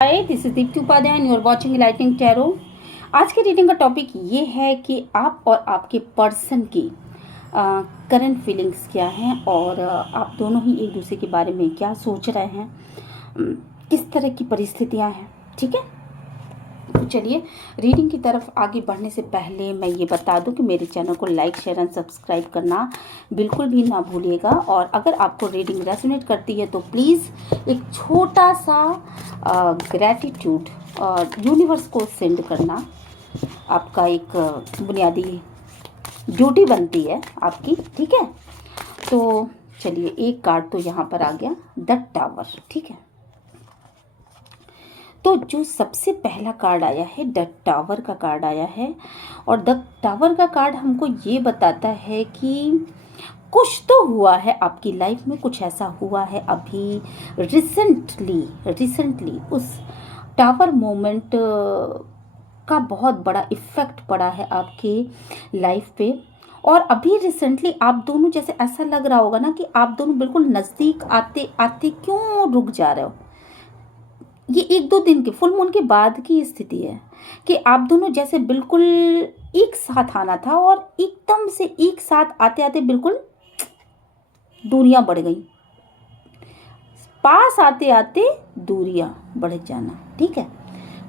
Hi, this is Deepti Upadhyay and you are watching lightning tarot. आज की reading का topic ये है कि आप और आपके पर्सन की करंट फीलिंग्स क्या हैं और आप दोनों ही एक दूसरे के बारे में क्या सोच रहे हैं, किस तरह की परिस्थितियां हैं। ठीक है, तो चलिए रीडिंग की तरफ आगे बढ़ने से पहले मैं ये बता दूं कि मेरे चैनल को लाइक शेयर एंड सब्सक्राइब करना बिल्कुल भी ना भूलिएगा। और अगर आपको रीडिंग रेजोनेट करती है तो प्लीज़ एक छोटा सा ग्रैटिट्यूड यूनिवर्स को सेंड करना आपका एक बुनियादी ड्यूटी बनती है आपकी। ठीक है, तो चलिए एक कार्ड तो यहाँ पर आ गया, द टावर। ठीक है, तो जो सबसे पहला कार्ड आया है द टावर का कार्ड आया है, और द टावर का कार्ड हमको ये बताता है कि कुछ तो हुआ है आपकी लाइफ में, कुछ ऐसा हुआ है अभी रिसेंटली उस टावर मोमेंट का बहुत बड़ा इफ़ेक्ट पड़ा है आपके लाइफ पे। और अभी रिसेंटली आप दोनों, जैसे ऐसा लग रहा होगा ना कि आप दोनों बिल्कुल नज़दीक आते आते क्यों रुक जा रहे हो। ये एक दो दिन के फुल मून के बाद की स्थिति है कि आप दोनों जैसे बिल्कुल एक साथ आना था और एकदम से एक साथ आते आते बिल्कुल दूरियां बढ़ गई, पास आते आते दूरियां बढ़ जाना। ठीक है,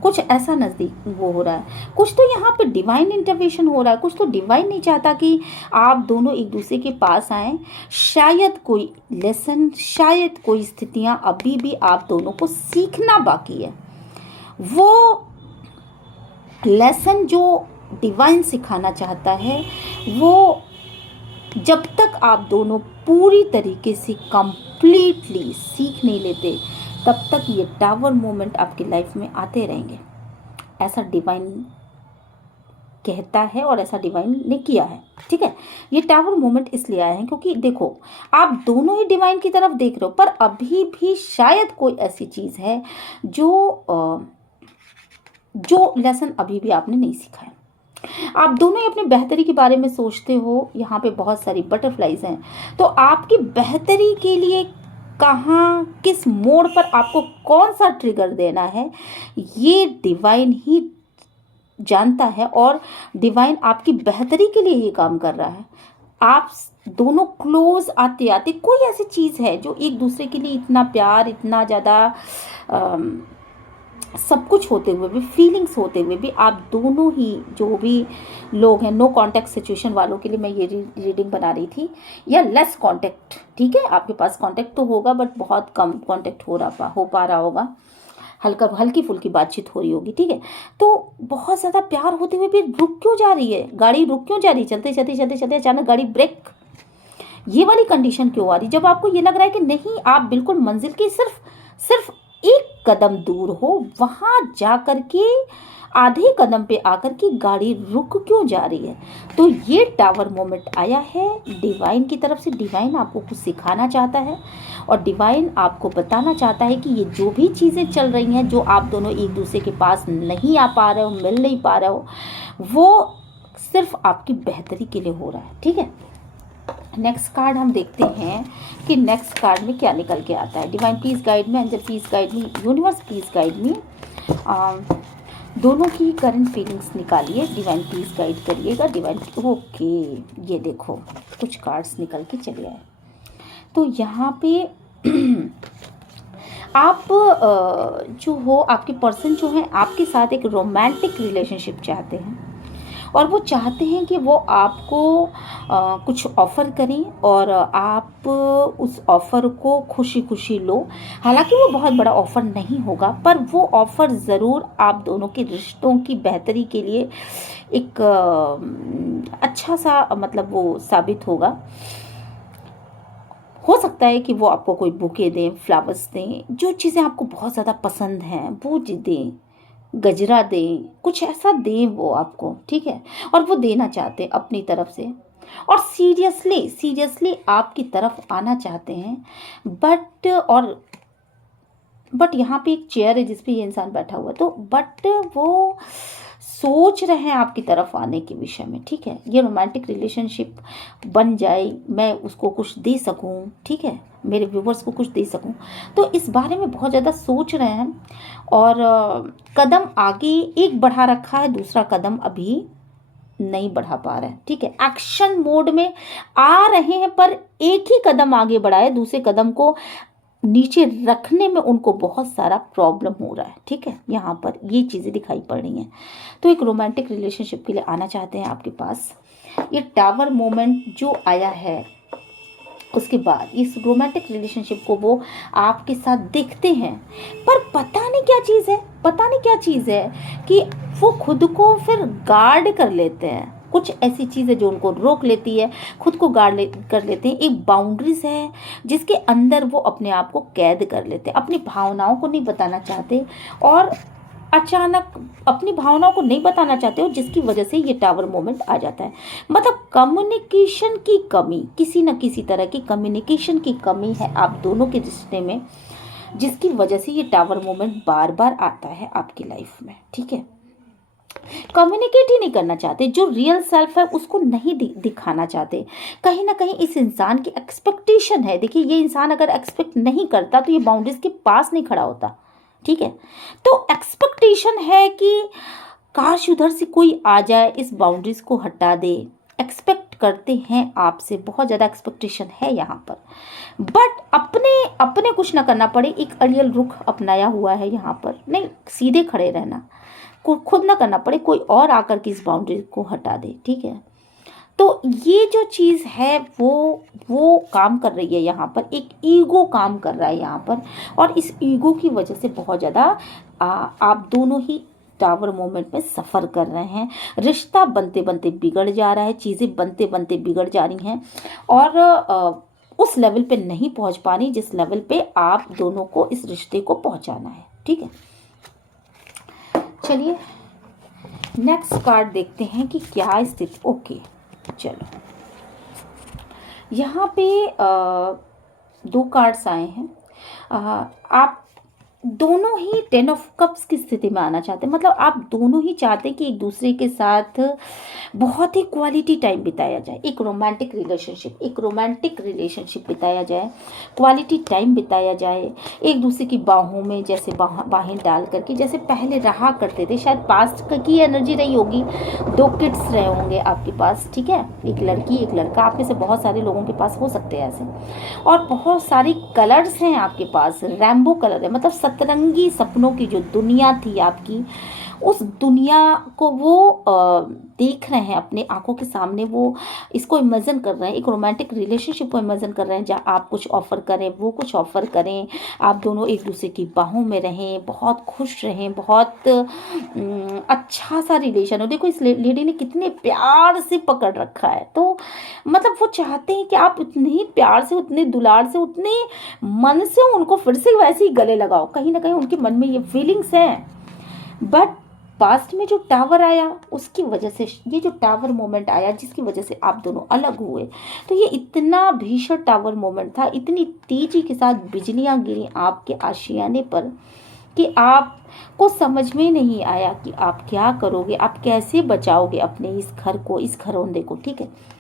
कुछ ऐसा नज़दीक वो हो रहा है। कुछ तो यहाँ पे डिवाइन इंटरवेंशन हो रहा है, कुछ तो डिवाइन नहीं चाहता कि आप दोनों एक दूसरे के पास आएँ। शायद कोई लेसन, शायद कोई स्थितियाँ अभी भी आप दोनों को सीखना बाकी है। वो लेसन जो डिवाइन सिखाना चाहता है, वो जब तक आप दोनों पूरी तरीके से कंप्लीटली सीख नहीं लेते तब तक ये टावर मोमेंट आपकी लाइफ में आते रहेंगे, ऐसा डिवाइन कहता है और ऐसा डिवाइन ने किया है। ठीक है, ये टावर मोमेंट इसलिए आया है क्योंकि देखो आप दोनों ही डिवाइन की तरफ देख रहे हो, पर अभी भी शायद कोई ऐसी चीज़ है जो लेसन अभी भी आपने नहीं सीखा है। आप दोनों ही अपने बेहतरी के बारे में सोचते हो। यहाँ पे बहुत सारी बटरफ्लाइज हैं, तो आपकी बेहतरी के लिए कहाँ किस मोड़ पर आपको कौन सा ट्रिगर देना है ये डिवाइन ही जानता है, और डिवाइन आपकी बेहतरी के लिए ये काम कर रहा है। आप दोनों क्लोज आते आते कोई ऐसी चीज़ है जो एक दूसरे के लिए इतना प्यार, इतना ज़्यादा सब कुछ होते हुए भी, फीलिंग्स होते हुए भी, आप दोनों ही जो भी लोग हैं, नो कांटेक्ट सिचुएशन वालों के लिए मैं ये रीडिंग बना रही थी, या लेस कांटेक्ट। ठीक है, आपके पास कांटेक्ट तो होगा बट बहुत कम कांटेक्ट हो पा रहा होगा, हल्की फुल्की बातचीत हो रही होगी। ठीक है, तो बहुत ज़्यादा प्यार होते हुए भी रुक क्यों जा रही है गाड़ी, रुक क्यों जा रही है, चलते चलते चलते चलते अचानक गाड़ी ब्रेक, ये वाली कंडीशन क्यों आ रही। जब आपको ये लग रहा है कि नहीं, आप बिल्कुल मंजिल की सिर्फ एक कदम दूर हो, वहां जाकर के आधे कदम पे आकर के गाड़ी रुक क्यों जा रही है। तो ये टावर मोमेंट आया है डिवाइन की तरफ से। डिवाइन आपको कुछ सिखाना चाहता है और डिवाइन आपको बताना चाहता है कि ये जो भी चीज़ें चल रही हैं, जो आप दोनों एक दूसरे के पास नहीं आ पा रहे हो, मिल नहीं पा रहे हो, वो सिर्फ आपकी बेहतरी के लिए हो रहा है। ठीक है, नेक्स्ट कार्ड हम देखते हैं कि नेक्स्ट कार्ड में क्या निकल के आता है। Divine please guide me, angel please guide me, universe please guide me. दोनों की करंट फीलिंग्स निकालिए, डिवाइन प्लीज गाइड करिएगा। डिवाइन ओके, ये देखो कुछ कार्ड्स निकल के चले आए। तो यहाँ पे आप जो हो, आपके पर्सन जो है आपके साथ एक रोमांटिक रिलेशनशिप चाहते हैं, और वो चाहते हैं कि वो आपको कुछ ऑफ़र करें और आप उस ऑफ़र को खुशी खुशी लो। हालांकि वो बहुत बड़ा ऑफ़र नहीं होगा, पर वो ऑफ़र ज़रूर आप दोनों के रिश्तों की बेहतरी के लिए एक अच्छा सा मतलब वो साबित होगा। हो सकता है कि वो आपको कोई बुके दें, फ्लावर्स दें, जो चीज़ें आपको बहुत ज़्यादा पसंद हैं वो दें, गजरा दें, कुछ ऐसा दें वो आपको। ठीक है, और वो देना चाहते हैं अपनी तरफ से, और सीरियसली आपकी तरफ आना चाहते हैं। बट यहाँ पे एक चेयर है जिस पे ये इंसान बैठा हुआ है, तो बट वो सोच रहे हैं आपकी तरफ आने के विषय में, ठीक है, ये रोमांटिक रिलेशनशिप बन जाए, मैं उसको कुछ दे सकूं, ठीक है, मेरे व्यूवर्स को कुछ दे सकूं, तो इस बारे में बहुत ज़्यादा सोच रहे हैं। और कदम आगे एक बढ़ा रखा है, दूसरा कदम अभी नहीं बढ़ा पा रहे हैं, ठीक है, एक्शन मोड में आ रहे हैं पर एक ही कदम आगे बढ़ाए, दूसरे कदम को नीचे रखने में उनको बहुत सारा प्रॉब्लम हो रहा है, ठीक है, यहाँ पर ये चीज़ें दिखाई पड़ रही हैं। तो एक रोमांटिक रिलेशनशिप के लिए आना चाहते हैं आपके पास, ये टावर मोमेंट जो आया है, उसके बाद इस रोमांटिक रिलेशनशिप को वो आपके साथ देखते हैं, पर पता नहीं क्या चीज़ है, पता नहीं क्या चीज़ है कि वो खुद को फिर गार्ड कर लेते हैं, कुछ ऐसी चीज़ है जो उनको रोक लेती है, खुद को कर लेते हैं, एक बाउंड्रीज है जिसके अंदर वो अपने आप को कैद कर लेते हैं, अपनी भावनाओं को नहीं बताना चाहते और अचानक अपनी भावनाओं को नहीं बताना चाहते हो, जिसकी वजह से ये टावर मोमेंट आ जाता है। मतलब कम्युनिकेशन की कमी, किसी न किसी तरह की कम्युनिकेशन की कमी है आप दोनों के रिश्ते में, जिसकी वजह से ये टावर मोमेंट बार बार आता है आपकी लाइफ में, ठीक है। कम्युनिकेट ही नहीं करना चाहते, जो रियल सेल्फ है उसको नहीं दिखाना चाहते, कहीं ना कहीं इस इंसान की एक्सपेक्टेशन है। देखिए, ये इंसान अगर एक्सपेक्ट नहीं करता तो ये बाउंड्रीज के पास नहीं खड़ा होता, ठीक है। तो एक्सपेक्टेशन है कि काश उधर से कोई आ जाए, इस बाउंड्रीज को हटा दे, एक्सपेक्ट करते हैं आपसे, बहुत ज़्यादा एक्सपेक्टेशन है यहाँ पर, बट अपने अपने कुछ ना करना पड़े, एक अड़ियल रुख अपनाया हुआ है यहाँ पर, नहीं सीधे खड़े रहना, खुद ना करना पड़े, कोई और आकर के इस बाउंड्री को हटा दे, ठीक है। तो ये जो चीज़ है वो काम कर रही है यहाँ पर, एक ईगो काम कर रहा है यहाँ पर, और इस ईगो की वजह से बहुत ज़्यादा आप दोनों ही टावर मोमेंट में सफ़र कर रहे हैं। रिश्ता बनते बनते बिगड़ जा रहा है, चीज़ें बनते बनते बिगड़ जा रही हैं और उस लेवल पे नहीं पहुंच पा रही जिस लेवल पे आप दोनों को इस रिश्ते को पहुंचाना है, ठीक है। चलिए नेक्स्ट कार्ड देखते हैं कि क्या स्थिति। ओके, चलो यहाँ पे 2 कार्ड्स आए हैं। आप दोनों ही 10 ऑफ कप्स की स्थिति में आना चाहते हैं, मतलब आप दोनों ही चाहते हैं कि एक दूसरे के साथ बहुत ही क्वालिटी टाइम बिताया जाए, एक रोमांटिक रिलेशनशिप बिताया जाए, क्वालिटी टाइम बिताया जाए, एक दूसरे की बाहों में जैसे बाहें डाल करके जैसे पहले रहा करते थे। शायद पास्ट की एनर्जी रही होगी, 2 किड्स रहे होंगे आपके पास, ठीक है, एक लड़की एक लड़का, आप में से बहुत सारे लोगों के पास हो सकते हैं ऐसे, और बहुत सारी कलर्स हैं आपके पास, रैम्बो कलर है, मतलब सतरंगी सपनों की जो दुनिया थी आपकी, उस दुनिया को वो देख रहे हैं अपने आंखों के सामने, वो इसको इमेजिन कर रहे हैं, एक रोमांटिक रिलेशनशिप को इमेजिन कर रहे हैं जहाँ आप कुछ ऑफर करें, वो कुछ ऑफर करें, आप दोनों एक दूसरे की बाहों में रहें, बहुत खुश रहें, बहुत अच्छा सा रिलेशन हो। देखो इस लेडी ने कितने प्यार से पकड़ रखा है, तो मतलब वो चाहते हैं कि आप उतने ही प्यार से, उतने दुलार से, उतने मन से उनको फिर से वैसे ही गले लगाओ। कहीं ना कहीं उनके मन में ये फीलिंग्स हैं, बट पास्ट में जो टावर आया उसकी वजह से, ये जो टावर मोमेंट आया जिसकी वजह से आप दोनों अलग हुए, तो ये इतना भीषण टावर मोमेंट था, इतनी तेजी के साथ बिजलियां गिरी आपके आशियाने पर कि आपको समझ में नहीं आया कि आप क्या करोगे, आप कैसे बचाओगे अपने इस घर को, इस घरौंदे को, ठीक है।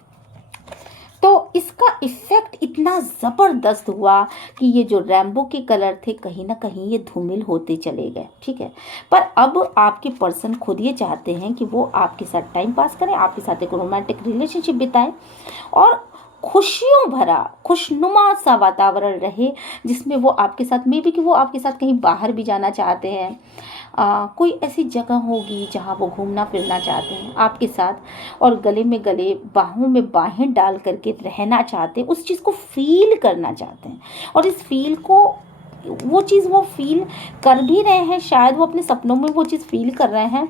तो इसका इफेक्ट इतना ज़बरदस्त हुआ कि ये जो रैम्बो के कलर थे कहीं ना कहीं ये धूमिल होते चले गए, ठीक है। पर अब आपके पर्सन खुद ये चाहते हैं कि वो आपके साथ टाइम पास करें, आपके साथ एक रोमांटिक रिलेशनशिप बिताएं और खुशियों भरा खुशनुमा सा वातावरण रहे, जिसमें वो आपके साथ, मे बी कि वो आपके साथ कहीं बाहर भी जाना चाहते हैं, कोई ऐसी जगह होगी जहाँ वो घूमना फिरना चाहते हैं आपके साथ, और गले में गले, बाहों में बाहें डाल करके रहना चाहते हैं, उस चीज़ को फील करना चाहते हैं, और इस फील को, वो चीज़ वो फील कर भी रहे हैं, शायद वो अपने सपनों में वो चीज़ फील कर रहे हैं,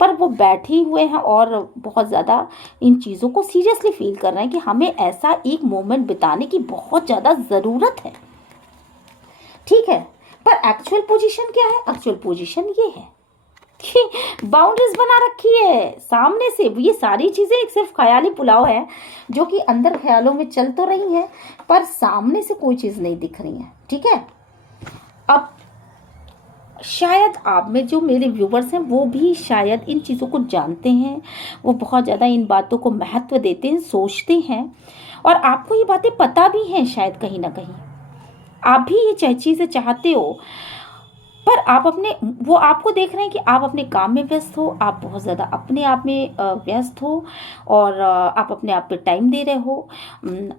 पर वो बैठे हुए हैं और बहुत ज़्यादा इन चीज़ों को सीरियसली फील कर रहे हैं कि हमें ऐसा एक मोमेंट बिताने की बहुत ज़्यादा ज़रूरत है, ठीक है। पर एक्चुअल पोजीशन क्या है? एक्चुअल पोजीशन ये है कि बाउंड्रीज बना रखी है सामने से, ये सारी चीज़ें एक सिर्फ ख्याली पुलाव है जो कि अंदर ख्यालों में चल तो रही है पर सामने से कोई चीज़ नहीं दिख रही है, ठीक है। अब शायद आप में जो मेरे व्यूवर्स हैं वो भी शायद इन चीज़ों को जानते हैं, वो बहुत ज़्यादा इन बातों को महत्व देते हैं, सोचते हैं, और आपको ये बातें पता भी हैं शायद कहीं ना कहीं। आप भी ये चीज़ें चाहते हो, पर आप अपने, वो आपको देख रहे हैं कि आप अपने काम में व्यस्त हो, आप बहुत ज़्यादा अपने आप में व्यस्त हो, और आप अपने आप पे टाइम दे रहे हो,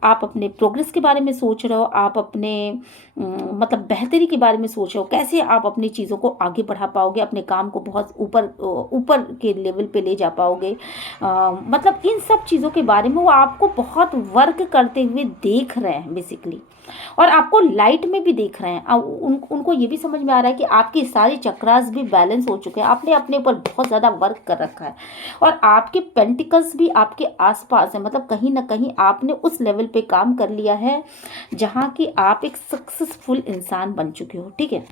आप अपने प्रोग्रेस के बारे में सोच रहे हो, आप अपने मतलब बेहतरी के बारे में सोच रहे हो, कैसे आप अपनी चीज़ों को आगे बढ़ा पाओगे, अपने काम को बहुत ऊपर ऊपर के लेवल पे ले जा पाओगे। मतलब इन सब चीज़ों के बारे में वो आपको बहुत वर्क करते हुए देख रहे हैं बेसिकली, और आपको लाइट में भी देख रहे हैं। उनको ये भी समझ में आ रहा है कि आपकी सारी चक्रास भी बैलेंस हो चुके हैं, आपने अपने ऊपर बहुत ज़्यादा वर्क कर रखा है, और आपके पेंटिकल्स भी आपके आसपास है। मतलब कहीं ना कहीं आपने उस लेवल पे काम कर लिया है जहाँ की आप एक सक्सेसफुल इंसान बन चुके हो, ठीक है।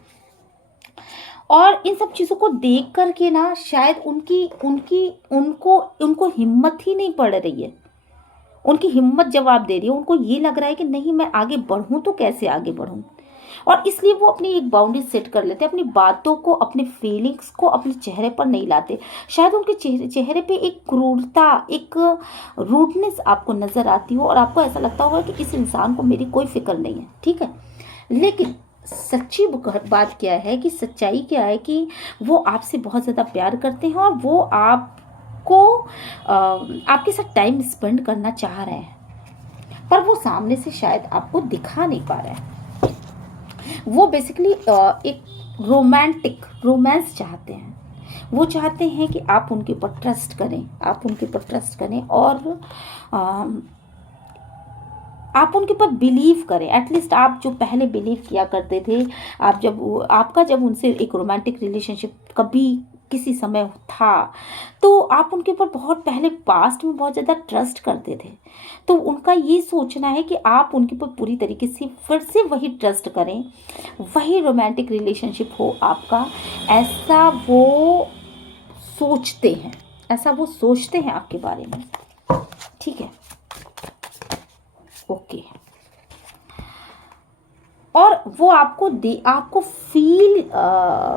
और इन सब चीज़ों को देख करके ना शायद उनकी उनकी उनको उनको हिम्मत ही नहीं पड़ रही है, उनकी हिम्मत जवाब दे रही है। उनको ये लग रहा है कि नहीं, मैं आगे बढ़ूं तो कैसे आगे बढ़ूं, और इसलिए वो अपनी एक बाउंड्री सेट कर लेते हैं, अपनी बातों को, अपने फीलिंग्स को अपने चेहरे पर नहीं लाते। शायद उनके चेहरे पे एक क्रूरता, एक रूडनेस आपको नजर आती हो, और आपको ऐसा लगता होगा कि इस इंसान को मेरी कोई फिक्र नहीं है, ठीक है। लेकिन सच्ची बात क्या है, कि सच्चाई क्या है, कि वो आपसे बहुत ज़्यादा प्यार करते हैं, और वो आपको आपके साथ टाइम स्पेंड करना चाह रहे हैं, पर वो सामने से शायद आपको दिखा नहीं पा रहे हैं। वो बेसिकली एक रोमांस चाहते हैं। वो चाहते हैं कि आप उनके ऊपर ट्रस्ट करें, आप उनके ऊपर ट्रस्ट करें, और आप उनके ऊपर बिलीव करें। एटलीस्ट आप जो पहले बिलीव किया करते थे, आप जब उनसे एक रोमांटिक रिलेशनशिप कभी किसी समय था, तो आप उनके ऊपर बहुत पहले पास्ट में बहुत ज़्यादा ट्रस्ट करते थे। तो उनका ये सोचना है कि आप उनके ऊपर पूरी तरीके से फिर से वही ट्रस्ट करें, वही रोमांटिक रिलेशनशिप हो आपका, ऐसा वो सोचते हैं, ऐसा वो सोचते हैं आपके बारे में, ठीक है। ओके। और वो आपको फील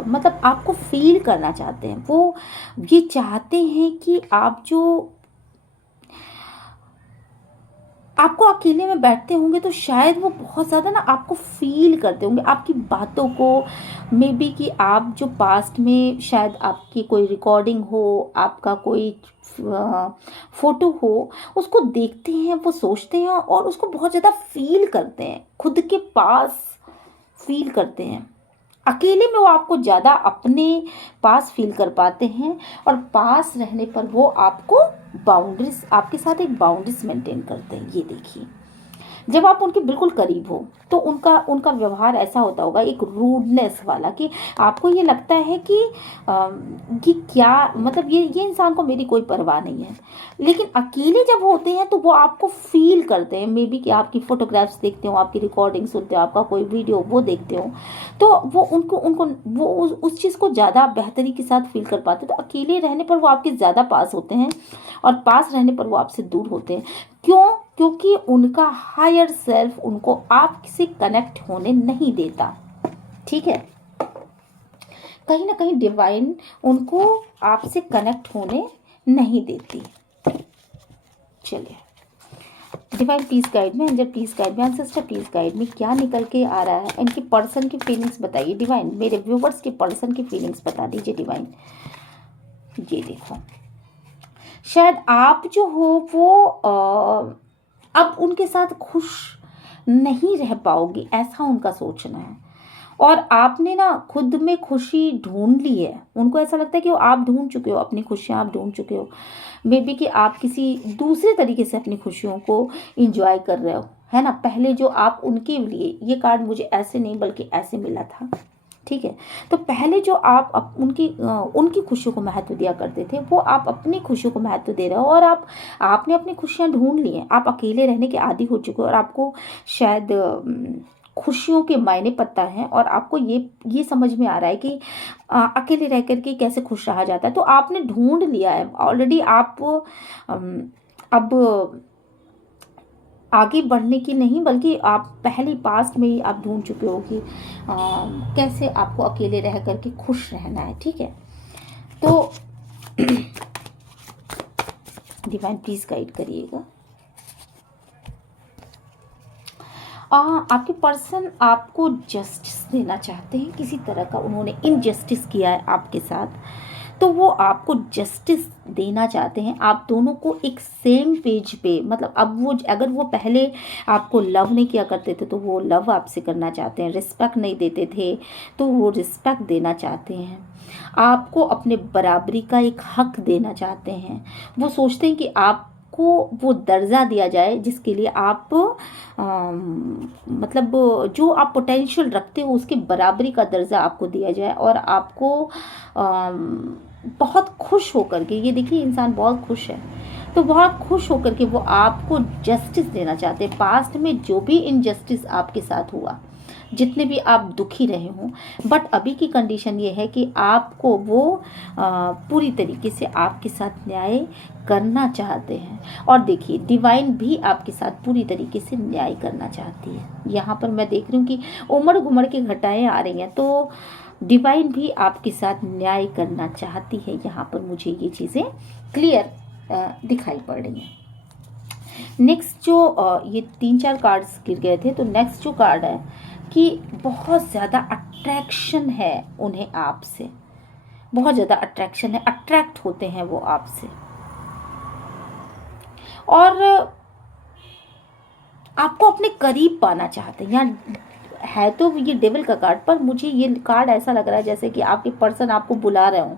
मतलब आपको फील करना चाहते हैं। वो ये चाहते हैं कि आप जो आपको अकेले में बैठते होंगे तो शायद वो बहुत ज़्यादा ना आपको फील करते होंगे, आपकी बातों को। मे बी कि आप जो पास्ट में शायद आपकी कोई रिकॉर्डिंग हो, आपका कोई फोटो हो, उसको देखते हैं, वो सोचते हैं, और उसको बहुत ज़्यादा फील करते हैं, खुद के पास फील करते हैं। अकेले में वो आपको ज़्यादा अपने पास फील कर पाते हैं, और पास रहने पर वो आपको बाउंड्रीज, आपके साथ एक बाउंड्रीज मेंटेन करते हैं। ये देखिए, जब आप उनके बिल्कुल करीब हो तो उनका उनका व्यवहार ऐसा होता होगा, एक रूडनेस वाला, कि आपको ये लगता है कि क्या मतलब ये इंसान को मेरी कोई परवाह नहीं है। लेकिन अकेले जब होते हैं तो वो आपको फील करते हैं। मे बी कि आपकी फोटोग्राफ्स देखते हो, आपकी रिकॉर्डिंग सुनते हो, आपका कोई वीडियो वो देखते हो, तो वो उनको उनको वो उस चीज़ को ज़्यादा बेहतरी के साथ फील कर पाते हैं। तो अकेले रहने पर वो आपके ज़्यादा पास होते हैं, और पास रहने पर वो आपसे दूर होते हैं। क्यों? क्योंकि उनका हायर सेल्फ उनको आपसे कनेक्ट होने नहीं देता, ठीक है। कहीं ना कहीं डिवाइन उनको आपसे कनेक्ट होने नहीं देती। चलिए, डिवाइन प्लीज गाइड में, एंजल प्लीज गाइड में, एंसेस्टर प्लीज गाइड में, क्या निकल के आ रहा है। इनकी पर्सन की फीलिंग्स बताइए डिवाइन, मेरे व्यूवर्स की पर्सन की फीलिंग्स बता दीजिए डिवाइन। ये देखो, शायद आप जो हो वो अब उनके साथ खुश नहीं रह पाओगी, ऐसा उनका सोचना है। और आपने ना खुद में खुशी ढूंढ ली है। उनको ऐसा लगता है कि वो आप ढूंढ चुके हो, अपनी खुशियाँ आप ढूंढ चुके हो। मे बी कि आप किसी दूसरे तरीके से अपनी खुशियों को इंजॉय कर रहे हो, है ना। पहले जो आप उनके लिए, ये कार्ड मुझे ऐसे नहीं बल्कि ऐसे मिला था, ठीक है। तो पहले जो आप उनकी खुशियों को महत्व दिया करते थे, वो आप अपनी खुशियों को महत्व दे रहे हो, और आपने अपनी खुशियां ढूंढ ली हैं। आप अकेले रहने के आदी हो चुके हो, और आपको शायद खुशियों के मायने पता है, और आपको ये समझ में आ रहा है कि अकेले रह करके कैसे खुश रहा जाता है। तो आपने ढूंढ लिया है ऑलरेडी। आप अब आगे बढ़ने की नहीं, बल्कि आप पहले पास्ट में ही आप ढूंढ चुके हो कि कैसे आपको अकेले रह करके खुश रहना है। ठीक है, तो डिवाइन प्लीज गाइड करिएगा। आपके पर्सन आपको जस्टिस देना चाहते हैं, किसी तरह का उन्होंने इनजस्टिस किया है आपके साथ, तो वो आपको जस्टिस देना चाहते हैं। आप दोनों को एक सेम पेज पे, मतलब अब वो अगर वो पहले आपको लव नहीं किया करते थे तो वो लव आपसे करना चाहते हैं, रिस्पेक्ट नहीं देते थे तो वो रिस्पेक्ट देना चाहते हैं, आपको अपने बराबरी का एक हक देना चाहते हैं। वो सोचते हैं कि आपको वो दर्जा दिया जाए जिसके लिए आप मतलब जो आप पोटेंशियल रखते हो उसकी बराबरी का दर्जा आपको दिया जाए, और आपको बहुत खुश होकर के, ये देखिए इंसान बहुत खुश है, तो बहुत खुश होकर के वो आपको जस्टिस देना चाहते हैं। पास्ट में जो भी इनजस्टिस आपके साथ हुआ, जितने भी आप दुखी रहे हों, बट अभी की कंडीशन ये है कि आपको वो पूरी तरीके से आपके साथ न्याय करना चाहते हैं। और देखिए डिवाइन भी आपके साथ पूरी तरीके से न्याय करना चाहती है। यहाँ पर मैं देख रही हूँ कि उमड़ घुमड़ के घटाएं आ रही हैं, तो डिवाइन भी आपके साथ न्याय करना चाहती है। यहाँ पर मुझे ये चीज़ें क्लियर दिखाई पड़ रही हैं। नेक्स्ट जो ये 3-4 कार्ड्स गिर गए थे, तो नेक्स्ट जो कार्ड है कि बहुत ज़्यादा अट्रैक्शन है उन्हें आपसे, बहुत ज़्यादा अट्रैक्शन है, अट्रैक्ट होते हैं वो आपसे, और आपको अपने करीब पाना चाहते हैं। यहाँ है तो ये डेविल का कार्ड, पर मुझे ये कार्ड ऐसा लग रहा है जैसे कि आपके पर्सन आपको बुला रहे हों,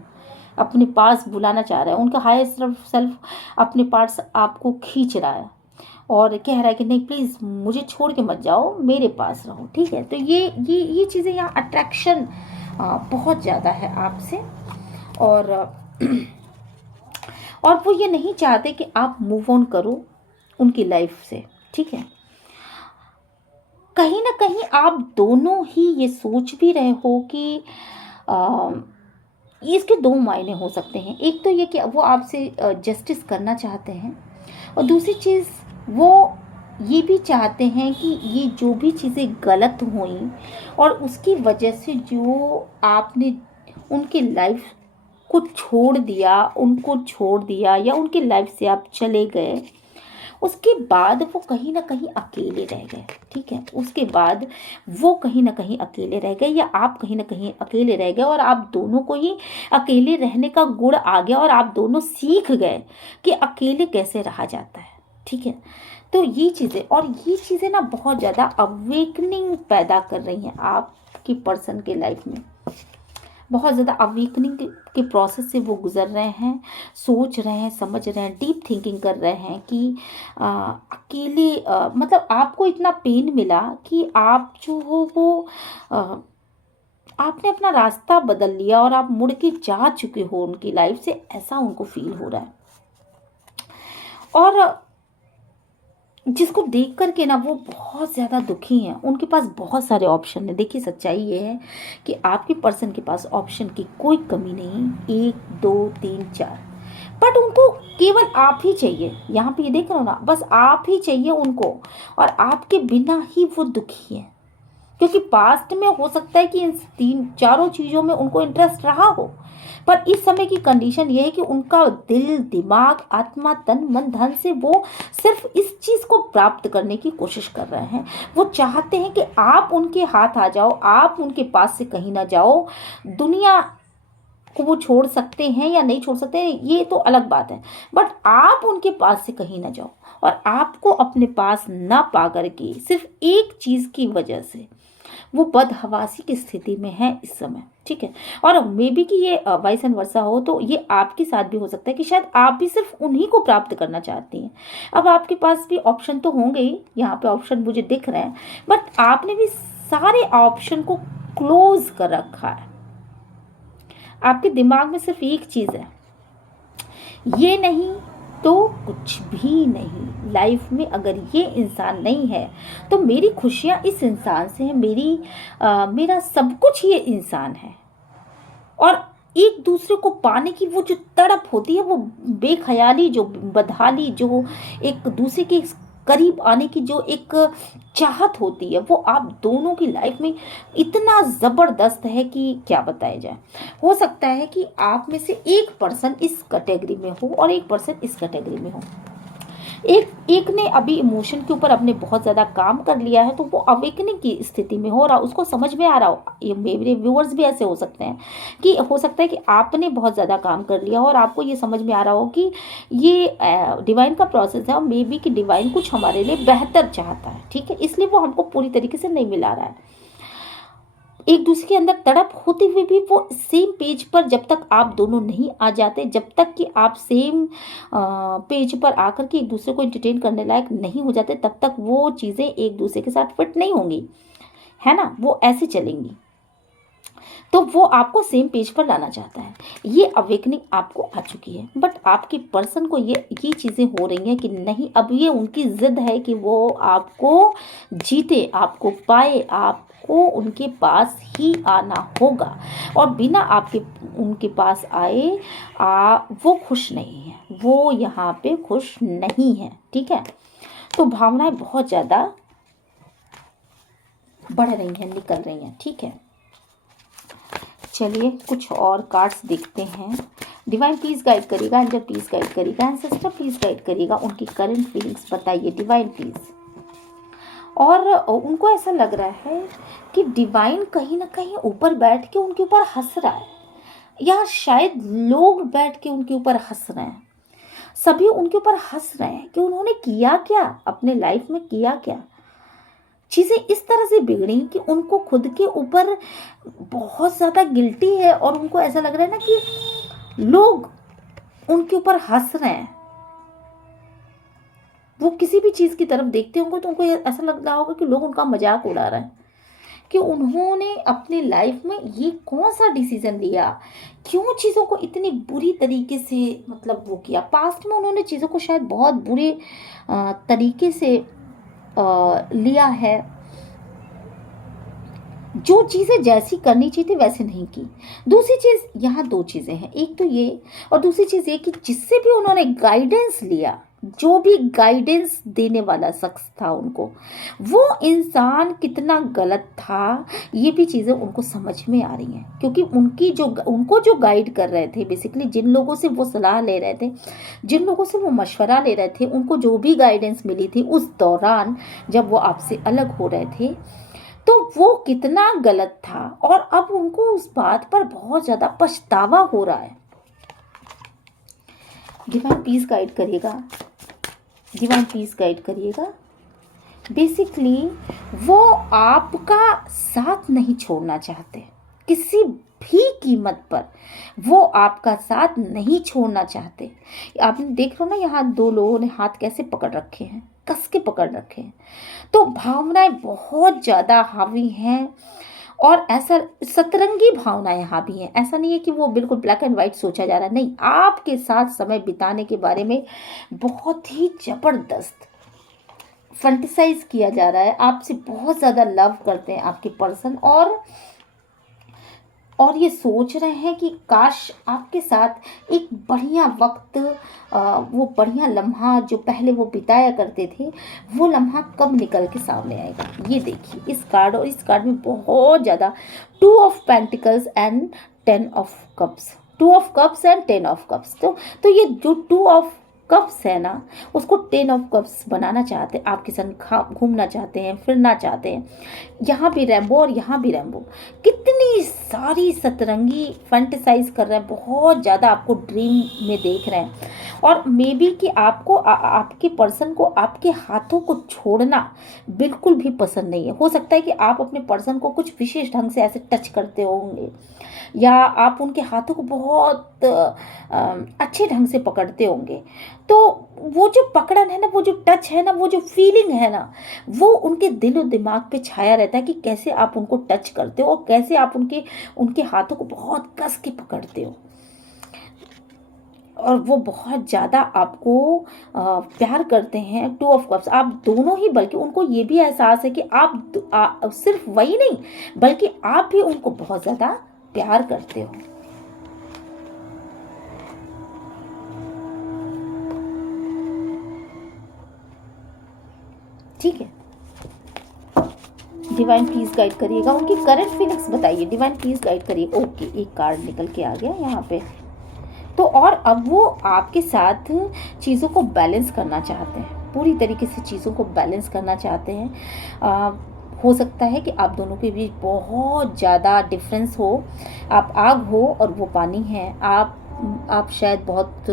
अपने पास बुलाना चाह रहे हैं, उनका हायर सेल्फ अपने पास आपको खींच रहा है और कह रहा है कि नहीं प्लीज़ मुझे छोड़ के मत जाओ, मेरे पास रहो। ठीक है, तो ये चीज़ें यहाँ अट्रैक्शन बहुत ज़्यादा है आपसे, और वो ये नहीं चाहते कि आप मूव ऑन करो उनकी लाइफ से। ठीक है, कहीं ना कहीं आप दोनों ही ये सोच भी रहे हो कि इसके 2 मायने हो सकते हैं। एक तो ये कि वो आपसे जस्टिस करना चाहते हैं, और दूसरी चीज़ वो ये भी चाहते हैं कि ये जो भी चीज़ें गलत हुई और उसकी वजह से जो आपने उनकी लाइफ को छोड़ दिया, उनको छोड़ दिया, या उनकी लाइफ से आप चले गए, उसके बाद वो कहीं ना कहीं अकेले रह गए। ठीक है, उसके बाद वो कहीं ना कहीं अकेले रह गए, या आप कहीं ना कहीं अकेले रह गए, और आप दोनों को ही अकेले रहने का गुण आ गया, और आप दोनों सीख गए कि अकेले कैसे रहा जाता है। ठीक है, तो ये चीज़ें ना बहुत ज़्यादा अवेकनिंग पैदा कर रही हैं आपकी पर्सन के लाइफ में। बहुत ज़्यादा अवेकनिंग के प्रोसेस से वो गुजर रहे हैं, सोच रहे हैं, समझ रहे हैं, डीप थिंकिंग कर रहे हैं कि अकेले मतलब आपको इतना पेन मिला कि आप जो हो वो आपने अपना रास्ता बदल लिया और आप मुड़ के जा चुके हो उनकी लाइफ से, ऐसा उनको फील हो रहा है। और जिसको देख कर के ना वो बहुत ज़्यादा दुखी हैं, उनके पास बहुत सारे ऑप्शन है। देखिए सच्चाई ये है कि आपके पर्सन के पास ऑप्शन की कोई कमी नहीं, 1 2 3 4, बट उनको केवल आप ही चाहिए। यहाँ पे ये देख रहे हो ना, बस आप ही चाहिए उनको, और आपके बिना ही वो दुखी है। क्योंकि पास्ट में हो सकता है कि इन 3-4 चीज़ों में उनको इंटरेस्ट रहा हो, पर इस समय की कंडीशन ये है कि उनका दिल, दिमाग, आत्मा, तन, मन, धन से वो सिर्फ इस चीज़ को प्राप्त करने की कोशिश कर रहे हैं। वो चाहते हैं कि आप उनके हाथ आ जाओ, आप उनके पास से कहीं ना जाओ। दुनिया को वो छोड़ सकते हैं या नहीं छोड़ सकते हैं ये तो अलग बात है, बट आप उनके पास से कहीं ना जाओ, और आपको अपने पास ना पा करके सिर्फ एक चीज़ की वजह से वो बदहवासी की स्थिति में है इस समय। ठीक है, और मे बी कि ये वाइस एंड वर्सा हो, तो ये आपके साथ भी हो सकता है कि शायद आप भी सिर्फ उन्हीं को प्राप्त करना चाहती हैं। अब आपके पास भी ऑप्शन तो होंगे ही, यहाँ पे ऑप्शन मुझे दिख रहे हैं, बट आपने भी सारे ऑप्शन को क्लोज कर रखा है। आपके दिमाग में सिर्फ एक चीज़ है, ये नहीं तो कुछ भी नहीं। लाइफ में अगर ये इंसान नहीं है तो मेरी खुशियाँ इस इंसान से हैं, मेरा सब कुछ ये इंसान है। और एक दूसरे को पाने की वो जो तड़प होती है, वो बेख्याली, जो बदहाली, जो एक दूसरे के करीब आने की जो एक चाहत होती है वो आप दोनों की लाइफ में इतना ज़बरदस्त है कि क्या बताया जाए। हो सकता है कि आप में से एक पर्सन इस कैटेगरी में हो और एक पर्सन इस कैटेगरी में हो। एक एक ने अभी इमोशन के ऊपर अपने बहुत ज़्यादा काम कर लिया है, तो वो अवेकनिंग की स्थिति में हो रहा, उसको समझ में आ रहा हो। ये मेरे व्यूअर्स भी ऐसे हो सकते हैं कि हो सकता है कि आपने बहुत ज़्यादा काम कर लिया हो और आपको ये समझ में आ रहा हो कि ये डिवाइन का प्रोसेस है और मे बी कि डिवाइन कुछ हमारे लिए बेहतर चाहता है, ठीक है, इसलिए वो हमको पूरी तरीके से नहीं मिला रहा है। एक दूसरे के अंदर तड़प होते हुए भी वो सेम पेज पर जब तक आप दोनों नहीं आ जाते, जब तक कि आप सेम पेज पर आकर के एक दूसरे को एंटरटेन करने लायक नहीं हो जाते, तब तक वो चीज़ें एक दूसरे के साथ फिट नहीं होंगी, है ना, वो ऐसे चलेंगी। तो वो आपको सेम पेज पर लाना चाहता है। ये अवेकनिंग आपको आ चुकी है, बट आपके पर्सन को ये चीज़ें हो रही हैं कि नहीं, अब ये उनकी ज़िद है कि वो आपको जीते, आपको पाए, आपको उनके पास ही आना होगा और बिना आपके उनके पास आए वो खुश नहीं है, वो यहाँ पे खुश नहीं है, ठीक है। तो भावनाएं बहुत ज़्यादा बढ़ रही हैं, निकल रही हैं, ठीक है। चलिए कुछ और कार्ड्स देखते हैं। डिवाइन प्लीज गाइड करिएगा, एंजल प्लीज गाइड करिएगा, एंसेस्टर प्लीज गाइड करिएगा, उनकी करंट फीलिंग्स बताइए डिवाइन प्लीज। और उनको ऐसा लग रहा है कि डिवाइन कहीं ना कहीं ऊपर बैठ के उनके ऊपर हंस रहा है, या शायद लोग बैठ के उनके ऊपर हंस रहे हैं, सभी उनके ऊपर हंस रहे हैं कि उन्होंने किया क्या, अपने लाइफ में किया क्या। चीज़ें इस तरह से बिगड़ी कि उनको खुद के ऊपर बहुत ज़्यादा गिल्टी है और उनको ऐसा लग रहा है ना कि लोग उनके ऊपर हंस रहे हैं। वो किसी भी चीज़ की तरफ देखते होंगे तो उनको ऐसा लग रहा होगा कि लोग उनका मजाक उड़ा रहे हैं कि उन्होंने अपनी लाइफ में ये कौन सा डिसीजन लिया, क्यों चीज़ों को इतनी बुरी तरीके से मतलब वो किया। पास्ट में उन्होंने चीज़ों को शायद बहुत बुरे तरीके से लिया है, जो चीज़ें जैसी करनी चाहिए थी वैसे नहीं की। दूसरी चीज़, यहाँ दो चीज़ें हैं, एक तो ये और दूसरी चीज़ ये कि जिससे भी उन्होंने गाइडेंस लिया, जो भी गाइडेंस देने वाला शख्स था उनको, वो इंसान कितना गलत था, ये भी चीज़ें उनको समझ में आ रही हैं। क्योंकि उनको जो गाइड कर रहे थे, बेसिकली जिन लोगों से वो सलाह ले रहे थे, जिन लोगों से वो मशवरा ले रहे थे, उनको जो भी गाइडेंस मिली थी उस दौरान जब वो आपसे अलग हो रहे थे, तो वो कितना गलत था और अब उनको उस बात पर बहुत ज़्यादा पछतावा हो रहा है। डिवाइन प्लीज गाइड करिएगा, डिवाइन प्लीज गाइड करिएगा। बेसिकली वो आपका साथ नहीं छोड़ना चाहते, किसी भी कीमत पर वो आपका साथ नहीं छोड़ना चाहते। आपने देख लो ना, यहाँ दो लोगों ने हाथ कैसे पकड़ रखे हैं, कस के पकड़ रखे हैं। तो भावनाएं बहुत ज़्यादा हावी हैं और ऐसा सतरंगी भावनाएं यहाँ भी हैं। ऐसा नहीं है कि वो बिल्कुल ब्लैक एंड वाइट सोचा जा रहा है, नहीं, आपके साथ समय बिताने के बारे में बहुत ही ज़बरदस्त फंटिसाइज किया जा रहा है। आपसे बहुत ज़्यादा लव करते हैं आपके पर्सन और ये सोच रहे हैं कि काश आपके साथ एक बढ़िया वक्त, वो बढ़िया लम्हा जो पहले वो बिताया करते थे, वो लम्हा कब निकल के सामने आएगा। ये देखिए इस कार्ड, और इस कार्ड में बहुत ज़्यादा 2 of pentacles and 10 of cups, 2 of cups and 10 of cups. तो ये जो 2 ऑफ कप्स है ना, उसको 10 ऑफ कप्स बनाना चाहते हैं, आपके संग घूमना चाहते हैं, फिरना चाहते हैं। यहाँ भी रैम्बो और यहाँ भी रैम्बो, कितनी सारी सतरंगी फंटिसाइज कर रहे हैं, बहुत ज़्यादा आपको ड्रीम में देख रहे हैं। और मे बी कि आपको आपके पर्सन को आपके हाथों को छोड़ना बिल्कुल भी पसंद नहीं है। हो सकता है कि आप अपने पर्सन को कुछ विशेष ढंग से ऐसे टच करते होंगे, या आप उनके हाथों को बहुत अच्छे ढंग से पकड़ते होंगे। तो वो जो पकड़न है ना, वो जो टच है ना, वो जो फीलिंग है ना, वो उनके दिल और दिमाग पे छाया रहता है कि कैसे आप उनको टच करते हो और कैसे आप उनके हाथों को बहुत कस के पकड़ते हो। और वो बहुत ज़्यादा आपको प्यार करते हैं। 2 ऑफ कप्स, आप दोनों ही, बल्कि उनको ये भी एहसास है कि आप सिर्फ वही नहीं बल्कि आप भी उनको बहुत ज़्यादा प्यार करते हो। ठीक है। डिवाइन प्लीज गाइड करिएगा, उनकी करंट फीलिंग्स बताइए, डिवाइन प्लीज गाइड करिए। ओके, एक कार्ड निकल के आ गया यहाँ पे। तो और अब वो आपके साथ चीज़ों को बैलेंस करना चाहते हैं, पूरी तरीके से चीज़ों को बैलेंस करना चाहते हैं। हो सकता है कि आप दोनों के बीच बहुत ज़्यादा डिफरेंस हो, आप आग हो और वो पानी है, आप शायद बहुत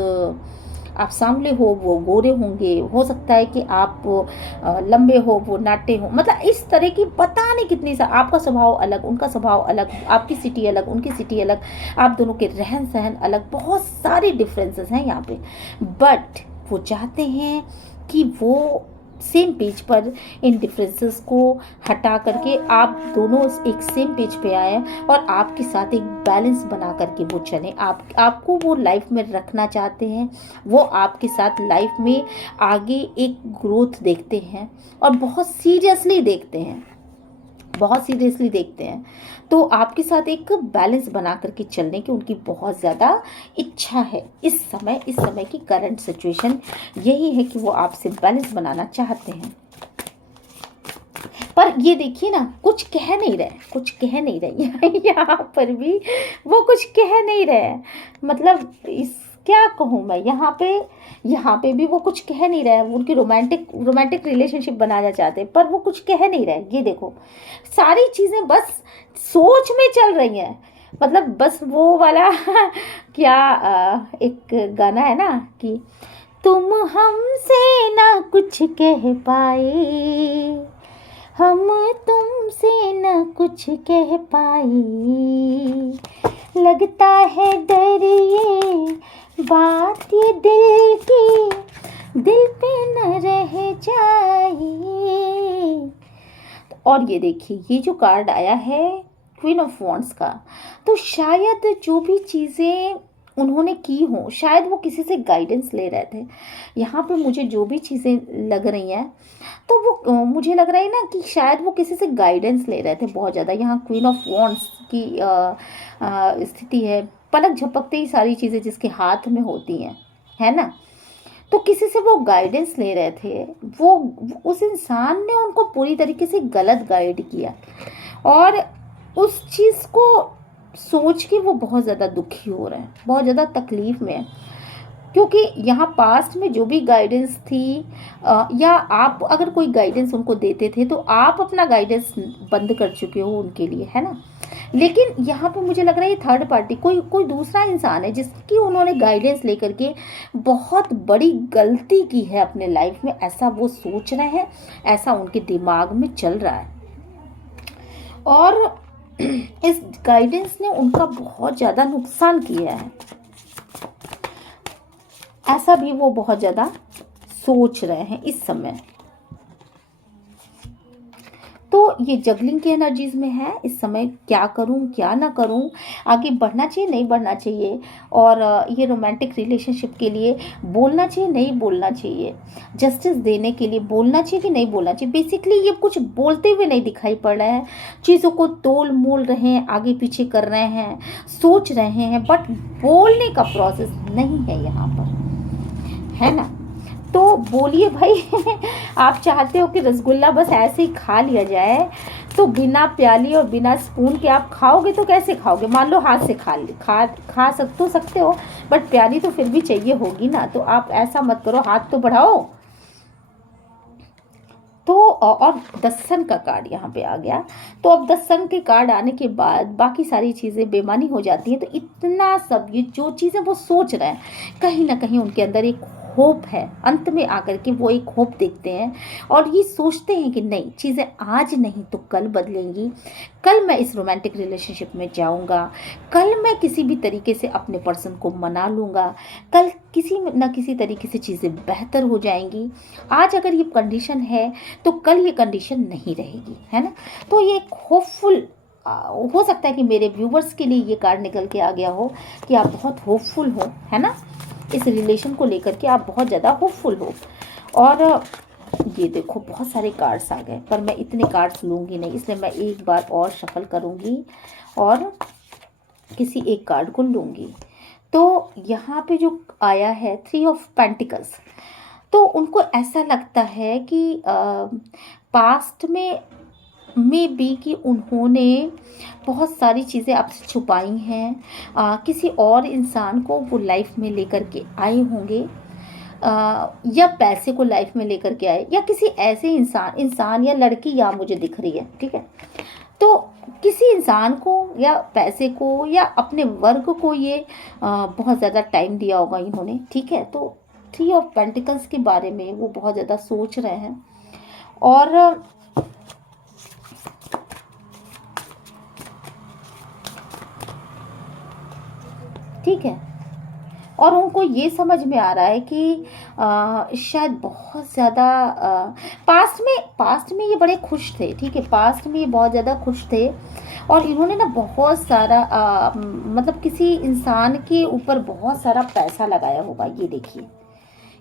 आप सांवले हो, वो गोरे होंगे, हो सकता है कि आप लंबे हो, वो नाटे हो, मतलब इस तरह की पता नहीं कितनी सा, आपका स्वभाव अलग, उनका स्वभाव अलग, आपकी सिटी अलग, उनकी सिटी अलग, आप दोनों के रहन सहन अलग, बहुत सारे डिफरेंसेस हैं यहाँ पे। बट वो चाहते हैं कि वो सेम पेज पर इन डिफरेंसेस को हटा करके आप दोनों एक सेम पेज पे आए और आपके साथ एक बैलेंस बना करके वो चलें। आपको वो लाइफ में रखना चाहते हैं, वो आपके साथ लाइफ में आगे एक ग्रोथ देखते हैं और बहुत सीरियसली देखते हैं। तो आपके साथ एक बैलेंस बना करके चलने की उनकी बहुत ज़्यादा इच्छा है इस समय की करंट सिचुएशन यही है कि वो आपसे बैलेंस बनाना चाहते हैं। पर ये देखिए ना, कुछ कह नहीं रहे यहाँ पर भी वो कुछ कह नहीं रहे, मतलब इस क्या कहूँ मैं, यहाँ पे भी वो कुछ कह नहीं रहे। उनकी रोमांटिक रिलेशनशिप बनाना चाहते हैं पर वो कुछ कह नहीं रहे। ये देखो, सारी चीज़ें बस सोच में चल रही हैं, मतलब बस वो वाला क्या एक गाना है ना कि तुम हमसे ना कुछ कह पाए, हम तुमसे न कुछ कह पाए, लगता है डर ये बात ये दिल पे न रह जाए। और ये देखिए, ये जो कार्ड आया है क्वीन ऑफ वॉन्ड्स का, तो शायद जो भी चीज़ें उन्होंने की हो, शायद वो किसी से गाइडेंस ले रहे थे। यहाँ पे मुझे जो भी चीज़ें लग रही हैं तो वो मुझे लग रहा है ना कि शायद वो किसी से गाइडेंस ले रहे थे बहुत ज़्यादा। यहाँ क्वीन ऑफ वॉन्ड्स की स्थिति है, पलक झपकते ही सारी चीज़ें जिसके हाथ में होती हैं, है ना। तो किसी से वो गाइडेंस ले रहे थे, वो उस इंसान ने उनको पूरी तरीके से गलत गाइड किया और उस चीज़ को सोच के वो बहुत ज़्यादा दुखी हो रहे हैं, बहुत ज़्यादा तकलीफ़ में है। क्योंकि यहाँ पास्ट में जो भी गाइडेंस थी या आप अगर कोई गाइडेंस उनको देते थे तो आप अपना गाइडेंस बंद कर चुके हो उनके लिए, है ना। लेकिन यहाँ पे मुझे लग रहा है थर्ड पार्टी कोई दूसरा इंसान है जिसकी उन्होंने गाइडेंस लेकर के बहुत बड़ी गलती की है अपने लाइफ में, ऐसा वो सोच रहे हैं, ऐसा उनके दिमाग में चल रहा है। और इस गाइडेंस ने उनका बहुत ज़्यादा नुकसान किया है, ऐसा भी वो बहुत ज़्यादा सोच रहे हैं इस समय। तो ये जगलिंग की एनर्जीज में है इस समय, क्या करूं क्या ना करूं, आगे बढ़ना चाहिए नहीं बढ़ना चाहिए, और ये रोमांटिक रिलेशनशिप के लिए बोलना चाहिए नहीं बोलना चाहिए, जस्टिस देने के लिए बोलना चाहिए कि नहीं बोलना चाहिए। बेसिकली ये कुछ बोलते हुए नहीं दिखाई पड़ रहे हैं, चीज़ों को तोल मोल रहे हैं, आगे पीछे कर रहे हैं, सोच रहे हैं, बट बोलने का प्रोसेस नहीं है यहाँ पर, है ना। तो बोलिए भाई आप चाहते हो कि रसगुल्ला बस ऐसे ही खा लिया जाए, तो बिना प्याली और बिना स्पून के आप खाओगे तो कैसे खाओगे। मान लो हाथ से खा सकते हो, बट प्याली तो फिर भी चाहिए होगी ना। तो आप ऐसा मत करो, हाथ तो बढ़ाओ। तो और 10 सन का कार्ड यहाँ पे आ गया। तो अब 10 सन के कार्ड आने के बाद बाकी सारी चीज़ें बेमानी हो जाती हैं। तो इतना सब ये जो चीज़ें वो सोच रहे हैं, कहीं ना कहीं उनके अंदर एक होप है, अंत में आकर के वो एक होप देखते हैं और ये सोचते हैं कि नहीं, चीज़ें आज नहीं तो कल बदलेंगी, कल मैं इस रोमांटिक रिलेशनशिप में जाऊंगा, कल मैं किसी भी तरीके से अपने पर्सन को मना लूँगा, कल किसी न किसी तरीके से चीज़ें बेहतर हो जाएंगी। आज अगर ये कंडीशन है तो कल ये कंडीशन नहीं रहेगी, है ना। तो ये एक होपफुल हो सकता है कि मेरे व्यूवर्स के लिए ये कार्ड निकल के आ गया हो कि आप बहुत होपफुल हो, है ना, इस रिलेशन को लेकर के आप बहुत ज़्यादा होपफुल हो। और ये देखो बहुत सारे कार्ड्स आ गए, पर मैं इतने कार्ड्स लूँगी नहीं, इसलिए मैं एक बार और शफल करूँगी और किसी एक कार्ड को लूँगी। तो यहाँ पे जो आया है 3 ऑफ पेंटिकल्स, तो उनको ऐसा लगता है कि पास्ट में भी कि उन्होंने बहुत सारी चीज़ें आपसे छुपाई हैं, किसी और इंसान को वो लाइफ में लेकर के आए होंगे, या पैसे को लाइफ में लेकर के आए, या किसी ऐसे इंसान या लड़की यहाँ मुझे दिख रही है, ठीक है। तो किसी इंसान को या पैसे को या अपने वर्क को ये बहुत ज़्यादा टाइम दिया होगा इन्होंने, ठीक है। तो 3 ऑफ पेंटिकल्स के बारे में वो बहुत ज़्यादा सोच रहे हैं, और ठीक है, और उनको ये समझ में आ रहा है कि शायद बहुत ज़्यादा पास्ट में ये बड़े खुश थे, ठीक है। पास्ट में ये बहुत ज़्यादा खुश थे, और इन्होंने ना बहुत सारा मतलब किसी इंसान के ऊपर बहुत सारा पैसा लगाया होगा। ये देखिए,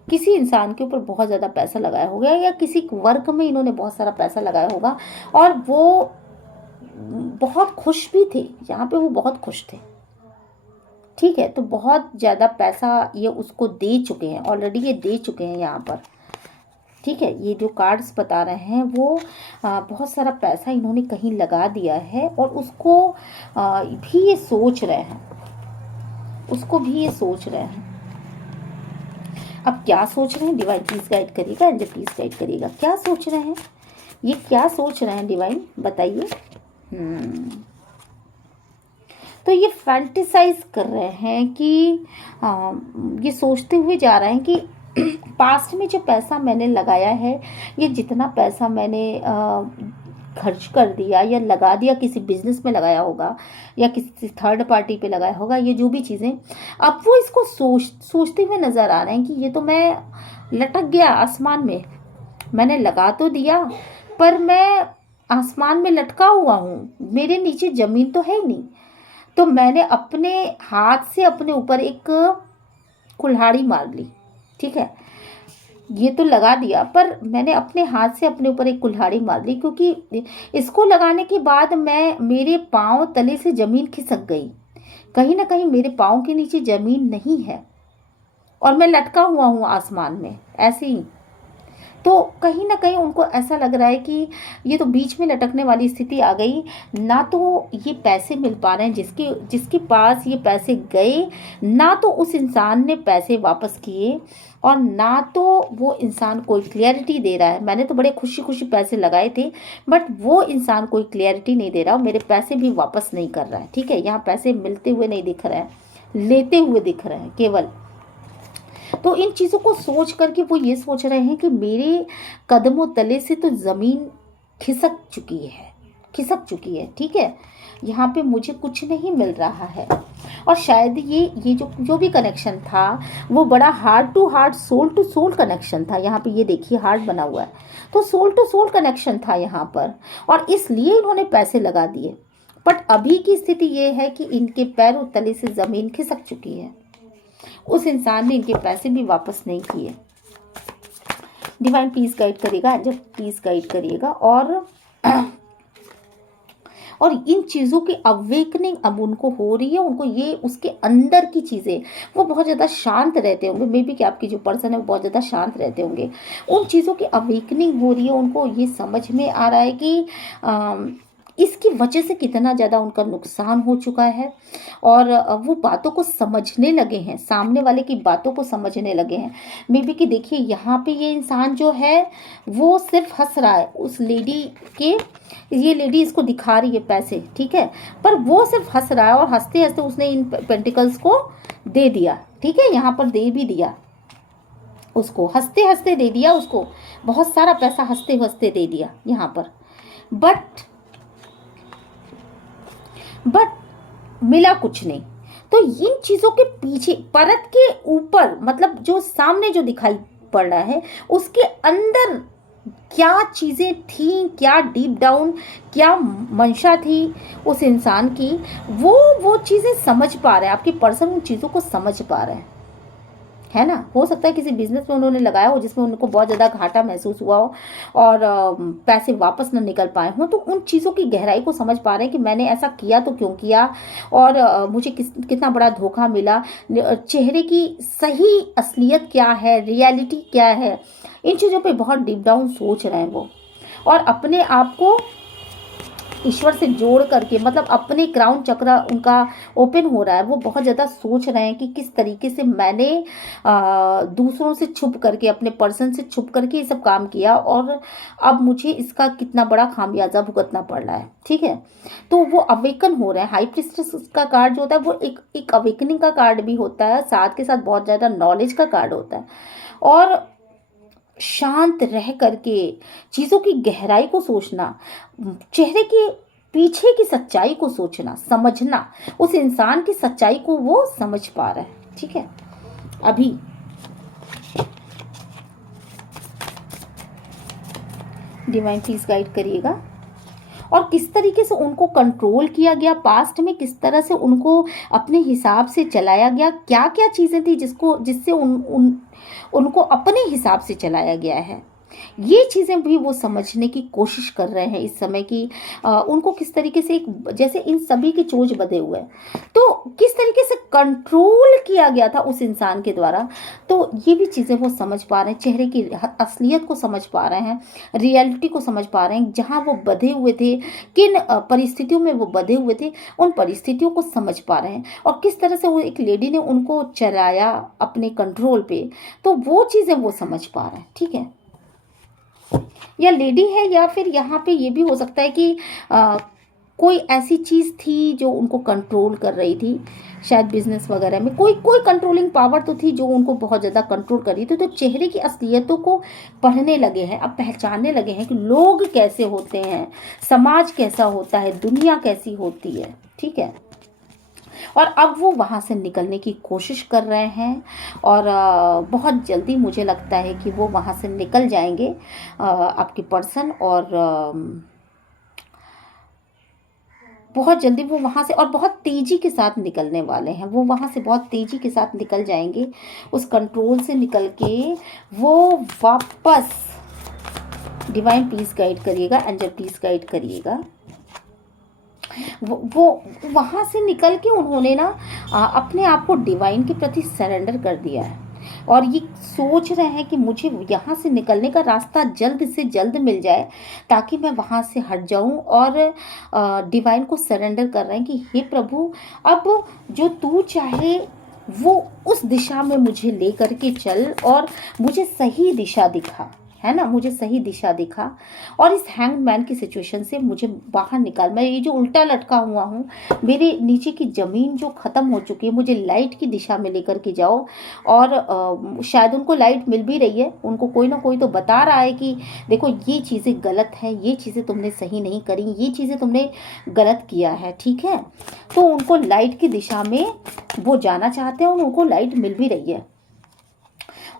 किसी इंसान के ऊपर बहुत ज़्यादा पैसा लगाया होगा, या किसी वर्क में इन्होंने बहुत सारा पैसा लगाया होगा, और वो बहुत खुश भी थे। यहाँ पे वो बहुत खुश थे, ठीक है। तो बहुत ज़्यादा पैसा ये उसको दे चुके हैं, ऑलरेडी ये दे चुके हैं यहाँ पर, ठीक है। ये जो कार्ड्स बता रहे हैं वो बहुत सारा पैसा इन्होंने कहीं लगा दिया है, और उसको भी ये सोच रहे हैं, उसको भी ये सोच रहे हैं। अब क्या सोच रहे हैं डिवाइन प्लीज गाइड करिएगा, एंजल प्लीज गाइड करिएगा, क्या सोच रहे हैं, ये क्या सोच रहे हैं डिवाइन बताइए। तो ये फैंटिसाइज कर रहे हैं कि ये सोचते हुए जा रहे हैं कि पास्ट में जो पैसा मैंने लगाया है, ये जितना पैसा मैंने खर्च कर दिया या लगा दिया, किसी बिजनेस में लगाया होगा या किसी थर्ड पार्टी पे लगाया होगा, ये जो भी चीज़ें, अब वो इसको सोचते हुए नज़र आ रहे हैं कि ये तो मैं लटक गया आसमान में, मैंने लगा तो दिया पर मैं आसमान में लटका हुआ हूँ, मेरे नीचे ज़मीन तो है ही नहीं। तो मैंने अपने हाथ से अपने ऊपर एक कुल्हाड़ी मार ली, ठीक है। ये तो लगा दिया, पर मैंने अपने हाथ से अपने ऊपर एक कुल्हाड़ी मार ली, क्योंकि इसको लगाने के बाद मेरे पाँव तले से ज़मीन खिसक गई, कहीं ना कहीं मेरे पाँव के नीचे ज़मीन नहीं है, और मैं लटका हुआ हूँ आसमान में ऐसे ही। तो कहीं ना कहीं उनको ऐसा लग रहा है कि ये तो बीच में लटकने वाली स्थिति आ गई, ना तो ये पैसे मिल पा रहे हैं जिसके पास ये पैसे गए, ना तो उस इंसान ने पैसे वापस किए, और ना तो वो इंसान कोई क्लियरिटी दे रहा है। मैंने तो बड़े खुशी खुशी पैसे लगाए थे, बट वो इंसान कोई क्लियरिटी नहीं दे रहा, मेरे पैसे भी वापस नहीं कर रहा है, ठीक है। यहाँ पैसे मिलते हुए नहीं दिख रहे हैं, लेते हुए दिख रहे हैं केवल। तो इन चीज़ों को सोच करके वो ये सोच रहे हैं कि मेरे कदमों तले से तो ज़मीन खिसक चुकी है, ठीक है। यहाँ पे मुझे कुछ नहीं मिल रहा है, और शायद ये जो भी कनेक्शन था वो बड़ा heart to heart, soul to soul connection था। यहाँ पे ये देखिए हार्ट बना हुआ है, तो सोल टू सोल कनेक्शन था यहाँ पर, और इसलिए इन्होंने पैसे लगा दिए। बट अभी की स्थिति ये है कि इनके पैरों तले से ज़मीन खिसक चुकी है, उस इंसान ने इनके पैसे भी वापस नहीं किए। डिवाइन प्लीज गाइड करिएगा, एंजल प्लीज गाइड करिएगा, और इन चीज़ों की अवेकनिंग अब उनको हो रही है। उनको ये उसके अंदर की चीज़ें, वो बहुत ज़्यादा शांत रहते होंगे, मे बी कि आपकी जो पर्सन है वो बहुत ज़्यादा शांत रहते होंगे, उन चीज़ों की अवेकनिंग हो रही है। उनको ये समझ में आ रहा है कि इसकी वजह से कितना ज़्यादा उनका नुकसान हो चुका है, और वो बातों को समझने लगे हैं, सामने वाले की बातों को समझने लगे हैं। मे बी कि देखिए यहाँ पे ये इंसान जो है वो सिर्फ हंस रहा है उस लेडी के, ये लेडी इसको दिखा रही है पैसे, ठीक है, पर वो सिर्फ हंस रहा है, और हंसते हंसते उसने इन पेंटिकल्स को दे दिया, ठीक है। यहाँ पर दे भी दिया उसको, हंसते हंसते दे दिया उसको, बहुत सारा पैसा हंसते हंसते दे दिया यहाँ पर, बट मिला कुछ नहीं। तो इन चीज़ों के पीछे, परत के ऊपर, मतलब जो सामने जो दिखाई पड़ रहा है उसके अंदर क्या चीज़ें थी, क्या डीप डाउन क्या मंशा थी उस इंसान की, वो चीज़ें समझ पा रहे हैं। आपके पर्सन उन चीज़ों को समझ पा रहे हैं, है ना। हो सकता है किसी बिजनेस में उन्होंने लगाया हो जिसमें उनको बहुत ज़्यादा घाटा महसूस हुआ हो और पैसे वापस न निकल पाए हों, तो उन चीज़ों की गहराई को समझ पा रहे हैं कि मैंने ऐसा किया तो क्यों किया, और मुझे कितना बड़ा धोखा मिला, चेहरे की सही असलियत क्या है, रियलिटी क्या है, इन चीज़ों पे बहुत डीप डाउन सोच रहे हैं वो। और अपने आप को ईश्वर से जोड़ करके, मतलब अपने क्राउन चक्र उनका ओपन हो रहा है, वो बहुत ज़्यादा सोच रहे हैं कि किस तरीके से मैंने दूसरों से छुप करके, अपने पर्सन से छुप करके ये सब काम किया, और अब मुझे इसका कितना बड़ा खामियाजा भुगतना पड़ रहा है। ठीक है, तो वो अवेकन हो रहे हैं। हाई प्रिस्टेस का कार्ड जो होता है वो एक अवेकनिंग का कार्ड भी होता है, साथ के साथ बहुत ज़्यादा नॉलेज का कार्ड होता है। और शांत रह करके चीज़ों की गहराई को सोचना, चेहरे के पीछे की सच्चाई को सोचना, समझना, उस इंसान की सच्चाई को वो समझ पा रहा है। ठीक है, अभी डिवाइन प्लीज गाइड करिएगा। और किस तरीके से उनको कंट्रोल किया गया पास्ट में, किस तरह से उनको अपने हिसाब से चलाया गया, क्या क्या चीज़ें थी जिससे उनको अपने हिसाब से चलाया गया है, ये चीज़ें भी वो समझने की कोशिश कर रहे हैं इस समय की। उनको किस तरीके से, जैसे इन सभी के चोंच बंधे हुए हैं, तो किस तरीके से कंट्रोल किया गया था उस इंसान के द्वारा, तो ये भी चीज़ें वो समझ पा रहे हैं, चेहरे की असलियत को समझ पा रहे हैं, रियलिटी को समझ पा रहे हैं, जहाँ वो बंधे हुए थे, किन परिस्थितियों में वो बंधे हुए थे, उन परिस्थितियों को समझ पा रहे हैं, और किस तरह से वो एक लेडी ने उनको चलाया अपने कंट्रोल पे, तो वो चीज़ें वो समझ पा रहे हैं। ठीक है, या लेडी है, या फिर यहाँ पे ये भी हो सकता है कि कोई ऐसी चीज़ थी जो उनको कंट्रोल कर रही थी, शायद बिजनेस वगैरह में कोई कंट्रोलिंग पावर तो थी जो उनको बहुत ज़्यादा कंट्रोल कर रही थी। तो चेहरे की असलियतों को पढ़ने लगे हैं, अब पहचानने लगे हैं कि लोग कैसे होते हैं, समाज कैसा होता है, दुनिया कैसी होती है। ठीक है, और अब वो वहाँ से निकलने की कोशिश कर रहे हैं, और बहुत जल्दी मुझे लगता है कि वो वहाँ से निकल जाएंगे, आपके पर्सन, और बहुत जल्दी वो वहाँ से, और बहुत तेज़ी के साथ निकलने वाले हैं, वो वहाँ से बहुत तेज़ी के साथ निकल जाएंगे, उस कंट्रोल से निकल के वो वापस। डिवाइन प्लीज़ गाइड करिएगा, एंजल प्लीज़ गाइड करिएगा। वो वहाँ से निकल के उन्होंने ना अपने आप को डिवाइन के प्रति सरेंडर कर दिया है, और ये सोच रहे हैं कि मुझे यहाँ से निकलने का रास्ता जल्द से जल्द मिल जाए ताकि मैं वहाँ से हट जाऊँ, और डिवाइन को सरेंडर कर रहे हैं कि हे प्रभु, अब जो तू चाहे वो उस दिशा में मुझे ले करके चल, और मुझे सही दिशा दिखा, है ना, मुझे सही दिशा दिखा, और इस हैंगमैन की सिचुएशन से मुझे बाहर निकाल। मैं ये जो उल्टा लटका हुआ हूँ, मेरे नीचे की ज़मीन जो ख़त्म हो चुकी है, मुझे लाइट की दिशा में लेकर के जाओ। और शायद उनको लाइट मिल भी रही है, उनको कोई ना कोई तो बता रहा है कि देखो ये चीज़ें गलत है, ये चीज़ें तुमने सही नहीं करी, ये चीज़ें तुमने गलत किया है। ठीक है, तो उनको लाइट की दिशा में वो जाना चाहते हैं, और उनको लाइट मिल भी रही है,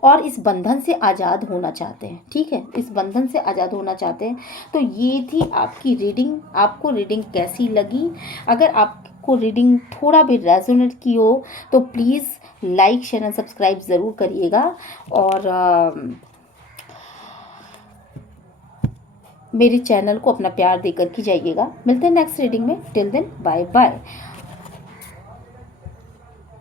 और इस बंधन से आज़ाद होना चाहते हैं। ठीक है, इस बंधन से आज़ाद होना चाहते हैं। तो ये थी आपकी रीडिंग। आपको रीडिंग कैसी लगी? अगर आपको रीडिंग थोड़ा भी रेजोनेट की हो तो please like, share and subscribe ज़रूर करिएगा, और मेरे चैनल को अपना प्यार देकर के जाइएगा। मिलते हैं नेक्स्ट रीडिंग में। Till then bye bye.